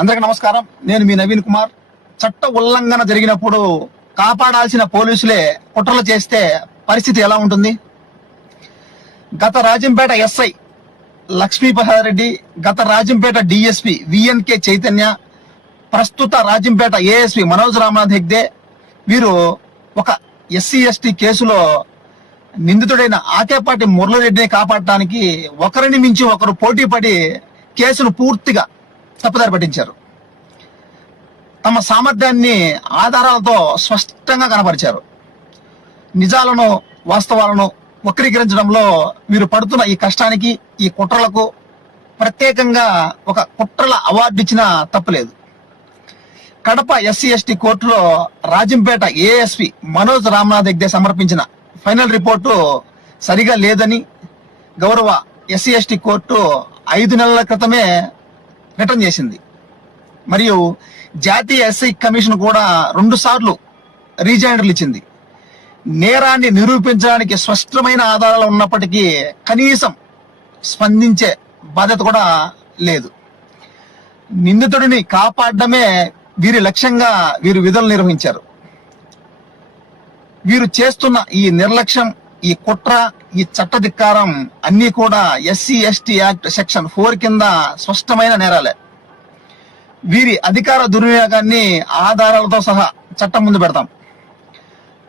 అందరికీ నమస్కారం. నేను మీ నవీన్ కుమార్. చట్ట ఉల్లంఘన జరిగినప్పుడు కాపాడాల్సిన పోలీసులే కుట్రలు చేస్తే పరిస్థితి ఎలా ఉంటుంది? గత రాజంపేట ఎస్ఐ లక్ష్మీపహారెడ్డి, గత రాజంపేట డిఎస్పి విఎన్కే చైతన్య, ప్రస్తుత రాజంపేట ఏఎస్పి మనోజ్ రామనాథ్ హెగ్డే వీరు ఒక ఎస్సీ ఎస్టీ కేసులో నిందితుడైన ఆకేపాటి మురళిరెడ్డిని కాపాడటానికి ఒకరిని మించి ఒకరు పోటీ పడి కేసును పూర్తిగా తప్పుదారి పట్టించారు. తమ సామర్థ్యాన్ని ఆధారాలతో స్పష్టంగా కనపరిచారు. నిజాలను వాస్తవాలను వక్రీకరించడంలో వీరు పడుతున్న ఈ కష్టానికి, ఈ కుట్రలకు ప్రత్యేకంగా ఒక కుట్రల అవార్డు ఇచ్చినా తప్పులేదు. కడప ఎస్సీ ఎస్టీ కోర్టులో రాజంపేట ఏఎస్పి మనోజ్ రామనాథ్ హెగ్డే సమర్పించిన ఫైనల్ రిపోర్టు సరిగా లేదని గౌరవ ఎస్సీ ఎస్టీ కోర్టు 5 నెలల క్రితమే రిటర్న్ చేసింది. మరియు జాతీయ ఎస్ఐ కమిషన్ కూడా 2 సార్లు రీజైండర్లు ఇచ్చింది. నేరాన్ని నిరూపించడానికి స్పష్టమైన ఆధారాలు ఉన్నప్పటికీ కనీసం స్పందించే బాధ్యత కూడా లేదు. నిందితుడిని కాపాడడమే వీరి లక్ష్యంగా వీరు విధులు నిర్వహించారు. వీరు చేస్తున్న ఈ నిర్లక్ష్యం, ఈ కుట్ర, ఈ చట్టధిక్కారం అన్ని కూడా ఎస్సీ ఎస్టీ యాక్ట్ సెక్షన్ 4 కింద స్పష్టమైన నేరాలే. వీరి అధికార దుర్వినియోగాన్ని ఆధారాలతో సహా చట్టం ముందు పెడతాం.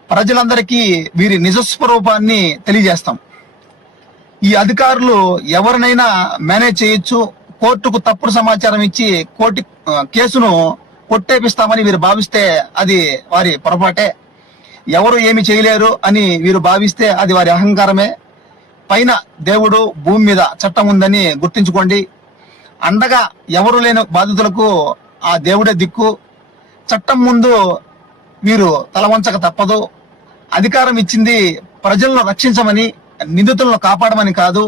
ప్రజలందరికీ వీరి నిజస్వరూపాన్ని తెలియజేస్తాం. ఈ అధికారులు ఎవరినైనా మేనేజ్ చేయొచ్చు, కోర్టుకు తప్పుడు సమాచారం ఇచ్చి కేసును కొట్టేపిస్తామని వీరు భావిస్తే అది వారి పొరపాటే. ఎవరు ఏమి చేయలేరు అని వీరు భావిస్తే అది వారి అహంకారమే. పైన దేవుడు, భూమి మీద చట్టం ఉందని గుర్తించుకోండి. అండగా ఎవరు లేని బాధితులకు ఆ దేవుడే దిక్కు. చట్టం ముందు వీరు తల వంచక తప్పదు. అధికారం ఇచ్చింది ప్రజలను రక్షించమని, నిందితులను కాపాడమని కాదు.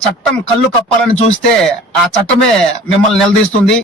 చట్టం కళ్ళు కప్పాలని చూస్తే ఆ చట్టమే మిమ్మల్ని నిలదీస్తుంది.